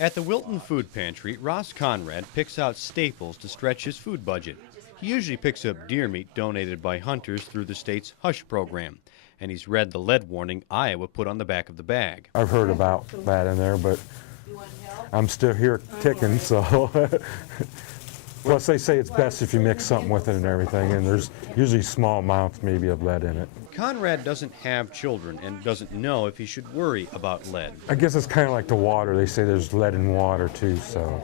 At the Wilton Food Pantry, Ross Conrad picks out staples to stretch his food budget. He usually picks up deer meat donated by hunters through the state's HUSH program, and he's read the lead warning Iowa put on the back of the bag. I've heard about that in there, but I'm still here ticking, so. Plus, they say it's best if you mix something with it and everything, and there's usually small amounts maybe of lead in it. Conrad doesn't have children and doesn't know if he should worry about lead. I guess it's kind of like the water. They say there's lead in water too, so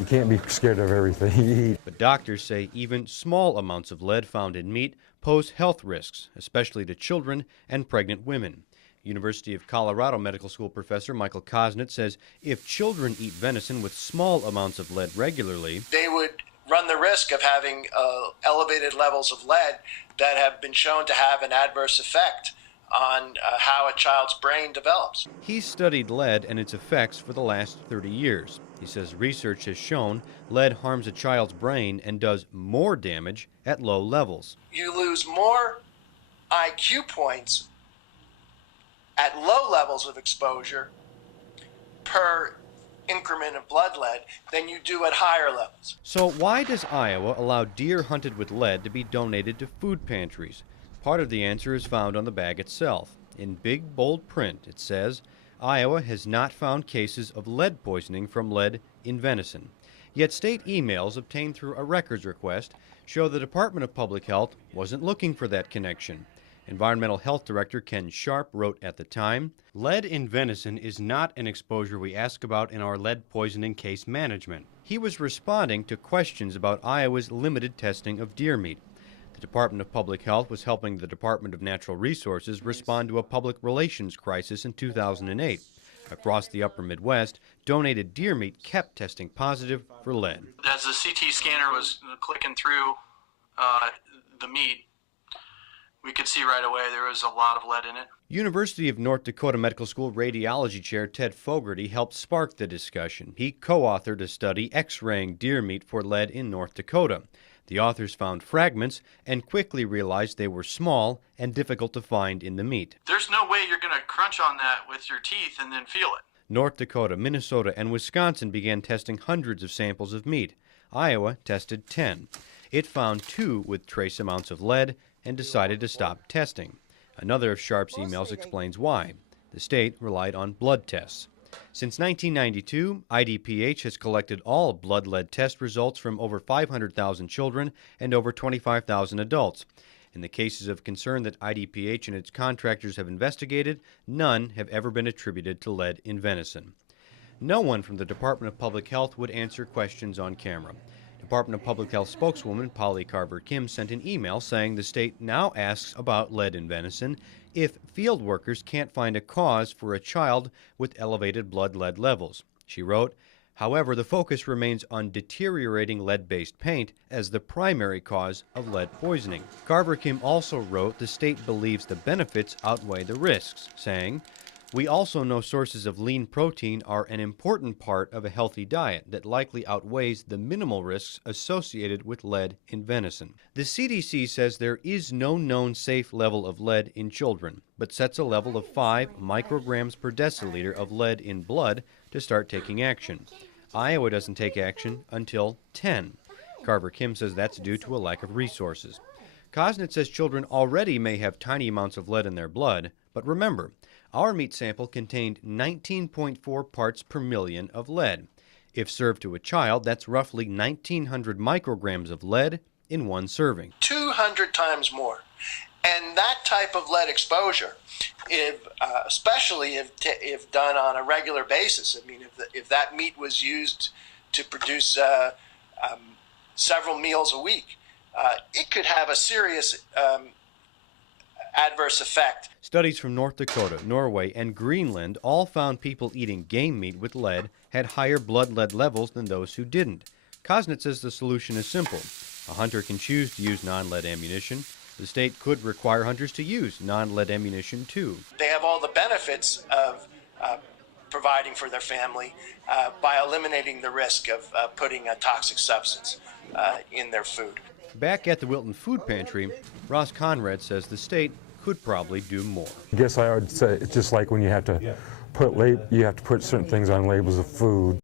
you can't be scared of everything you eat. But doctors say even small amounts of lead found in meat pose health risks, especially to children and pregnant women. University of Colorado Medical School professor Michael Kosnitz says if children eat venison with small amounts of lead regularly, they would run the risk of having elevated levels of lead that have been shown to have an adverse effect on how a child's brain develops. He's studied lead and its effects for the last 30 years. He says research has shown lead harms a child's brain and does more damage at low levels. You lose more IQ points at low levels of exposure per increment of blood lead than you do at higher levels. So why does Iowa allow deer hunted with lead to be donated to food pantries? Part of the answer is found on the bag itself. In big, bold print, it says, Iowa has not found cases of lead poisoning from lead in venison. Yet state emails obtained through a records request show the Department of Public Health wasn't looking for that connection. Environmental Health Director Ken Sharp wrote at the time, lead in venison is not an exposure we ask about in our lead poisoning case management. He was responding to questions about Iowa's limited testing of deer meat. The Department of Public Health was helping the Department of Natural Resources respond to a public relations crisis in 2008. Across the upper Midwest, donated deer meat kept testing positive for lead. As the CT scanner was clicking through the meat, we could see right away there was a lot of lead in it. University of North Dakota Medical School radiology chair Ted Fogarty helped spark the discussion. He co-authored a study x-raying deer meat for lead in North Dakota. The authors found fragments and quickly realized they were small and difficult to find in the meat. There's no way you're going to crunch on that with your teeth and then feel it. North Dakota, Minnesota, and Wisconsin began testing hundreds of samples of meat. Iowa tested 10. It found 2 with trace amounts of lead and decided to stop testing. Another of Sharp's emails explains why. The state relied on blood tests. Since 1992, IDPH has collected all blood lead test results from over 500,000 children and over 25,000 adults. In the cases of concern that IDPH and its contractors have investigated, none have ever been attributed to lead in venison. No one from the Department of Public Health would answer questions on camera. Department of Public Health spokeswoman Polly Carver-Kim sent an email saying the state now asks about lead in venison if field workers can't find a cause for a child with elevated blood lead levels. She wrote, however, the focus remains on deteriorating lead-based paint as the primary cause of lead poisoning. Carver-Kim also wrote the state believes the benefits outweigh the risks, saying, we also know sources of lean protein are an important part of a healthy diet that likely outweighs the minimal risks associated with lead in venison. The CDC says there is no known safe level of lead in children, but sets a level of 5 micrograms per deciliter of lead in blood to start taking action. Iowa doesn't take action until 10. Carver-Kim says that's due to a lack of resources. Kosnitz says children already may have tiny amounts of lead in their blood, but remember, our meat sample contained 19.4 parts per million of lead. If served to a child, that's roughly 1,900 micrograms of lead in one serving. 200 times more. And that type of lead exposure, especially if done on a regular basis, I mean, if that meat was used to produce several meals a week, it could have a serious adverse effect. Studies from North Dakota, Norway, and Greenland all found people eating game meat with lead had higher blood lead levels than those who didn't. Kosnitz says the solution is simple. A hunter can choose to use non-lead ammunition. The state could require hunters to use non-lead ammunition too. They have all the benefits of providing for their family by eliminating the risk of putting a toxic substance in their food. Back at the Wilton Food Pantry, Ross Conrad says the state could probably do more. I guess I would say it's just like when you have to you have to put certain things on labels of food.